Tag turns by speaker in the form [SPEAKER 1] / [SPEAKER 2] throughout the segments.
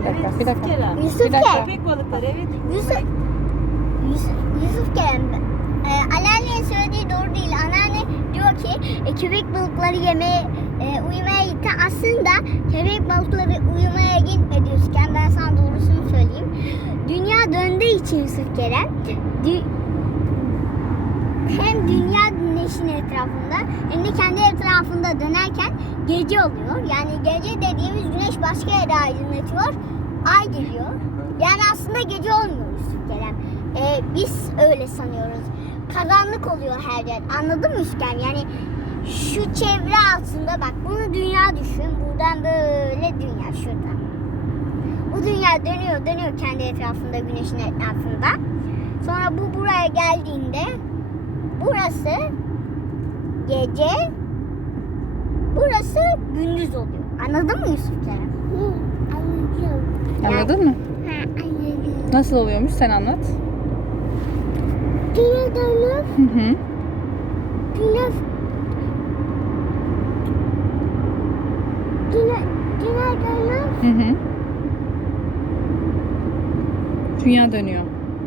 [SPEAKER 1] dakika, bir dakika.
[SPEAKER 2] Kerem.
[SPEAKER 3] Yusuf
[SPEAKER 1] Bir dakika.
[SPEAKER 3] Kerem.
[SPEAKER 2] Köpek balıkları evet.
[SPEAKER 3] Yusuf Kerem. Anneannenin söylediği doğru değil. Anneanne diyor ki köpek balıkları uyumaya gitti. Aslında köpek balıkları uyumaya gitmedi Yusuf Kerem. Ben sana doğrusunu söyleyeyim. Dünya döndüğü için Yusuf Kerem hem dünya güneşin etrafında hem de kendi etrafında dönerken gece oluyor. Yani gece dediğimiz güneş başka yere aydınlatıyor. Ay geliyor. Yani aslında gece olmuyor Yusuf Kerem. Biz öyle sanıyoruz. Karanlık oluyor her yer. Anladın mı Yusuf Kerem? Yani şu çevre altında bak bunu dünya düşün. Buradan böyle dünya şurada. Bu dünya dönüyor kendi etrafında, güneşin etrafında. Sonra bu buraya geldiğinde burası gece, burası gündüz oluyor. Anladın mı Yusuf Kerem? Anladım.
[SPEAKER 1] Anladın mı?
[SPEAKER 3] Anladım.
[SPEAKER 1] Nasıl oluyormuş, sen anlat.
[SPEAKER 3] Dünya dönüp,
[SPEAKER 1] Hı hı.
[SPEAKER 3] dünya dönüp,
[SPEAKER 1] Hı hı. Dünya dönüyor.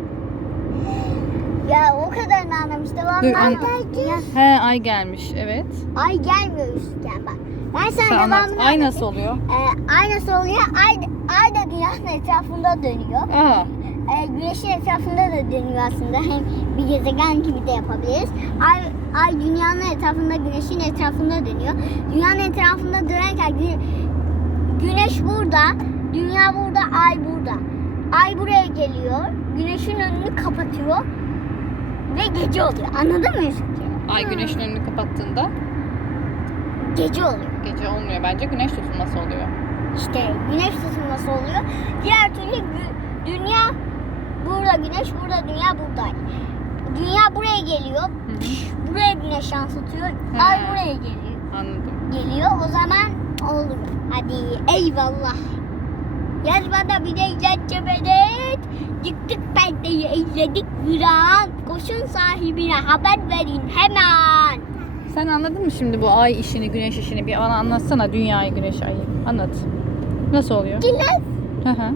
[SPEAKER 3] ya o kadarını anlamıştım.
[SPEAKER 1] Dur,
[SPEAKER 3] Vallahi
[SPEAKER 1] He, ay gelmiş, evet.
[SPEAKER 3] ay gelmiyor Yusuf Kerem bak. Ben
[SPEAKER 1] Sen
[SPEAKER 3] sana
[SPEAKER 1] anlat.
[SPEAKER 3] devamını
[SPEAKER 1] Ay nasıl
[SPEAKER 3] anlatayım.
[SPEAKER 1] oluyor?
[SPEAKER 3] Ay nasıl oluyor? Ay da dünyanın etrafında dönüyor.
[SPEAKER 1] Aa,
[SPEAKER 3] Güneşin etrafında da dönüyor aslında. Hem bir gezegen gibi de yapabiliriz. Ay dünyanın etrafında, güneşin etrafında dönüyor. Dünyanın etrafında dönerken güneş burada, dünya burada, ay burada. Ay buraya geliyor, güneşin önünü kapatıyor ve gece oluyor. Anladın mı Yusuf Kerem?
[SPEAKER 1] ay güneşin önünü kapattığında
[SPEAKER 3] Gece oluyor.
[SPEAKER 1] gece olmuyor bence, güneş tutulması oluyor.
[SPEAKER 3] İşte güneş tutulması oluyor. Diğer türlü dünya burada, güneş burada, dünya burada. Dünya buraya geliyor.
[SPEAKER 1] Hı hı.
[SPEAKER 3] Buraya güneş yansıtıyor.
[SPEAKER 1] He.
[SPEAKER 3] Ay buraya geliyor.
[SPEAKER 1] Anladım.
[SPEAKER 3] Geliyor. O zaman olur. Hadi eyvallah. Yazmada bir de çepedet. Yıktık perdeyi, eğledik bir an. Koşun sahibine haber verin hemen.
[SPEAKER 1] Sen anladın mı şimdi bu ay işini, güneş işini? Bir bana anlatsana, dünyayı, güneş, ayı. Anlat. Nasıl oluyor?
[SPEAKER 3] Güneş
[SPEAKER 1] Hı hı.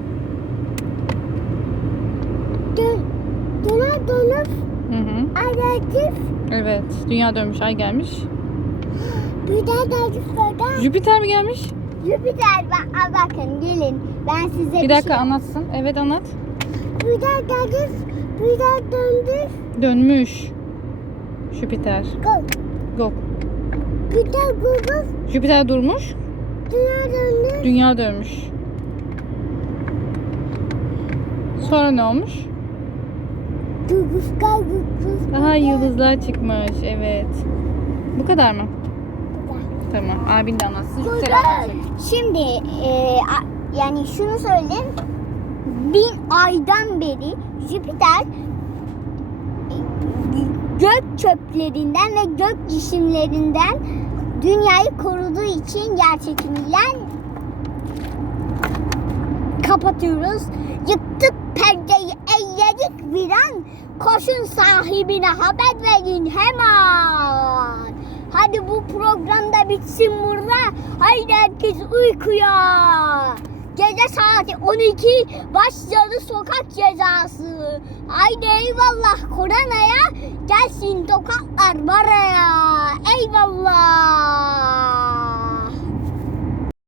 [SPEAKER 3] dünya dönüp
[SPEAKER 1] Hı hı.
[SPEAKER 3] aradık.
[SPEAKER 1] Evet. Dünya dönmüş, ay gelmiş.
[SPEAKER 3] Bir de burada.
[SPEAKER 1] Jüpiter mi gelmiş?
[SPEAKER 3] Jüpiter bakın gelin. Ben size
[SPEAKER 1] Bir dakika anlatsın. Evet, anlat.
[SPEAKER 3] Bir de döndü.
[SPEAKER 1] Dönmüş. Jüpiter. Go.
[SPEAKER 3] Bir de Google
[SPEAKER 1] Jüpiter durmuş.
[SPEAKER 3] dünya döndü.
[SPEAKER 1] Dünya dönmüş. Sonra ne olmuş? Daha yıldızlar çıkmış. Evet. Bu kadar mı? Tamam. Abin de anlatsın. Jüpiter anlatacak.
[SPEAKER 3] Şimdi yani şunu söyleyeyim. 1000 aydan beri Jüpiter gök çöplerinden ve gök cisimlerinden dünyayı koruduğu için yer çekimiyle kapatıyoruz. Yıktık perdeyi, eğledik bir an. Koşun sahibine haber verin hemen. Hadi bu programda bitsin burada. Haydi herkes uykuya. Gece saati 12 başladı sokak cezası. Haydi eyvallah koronaya, gelsin tokatlar baraya. Eyvallah.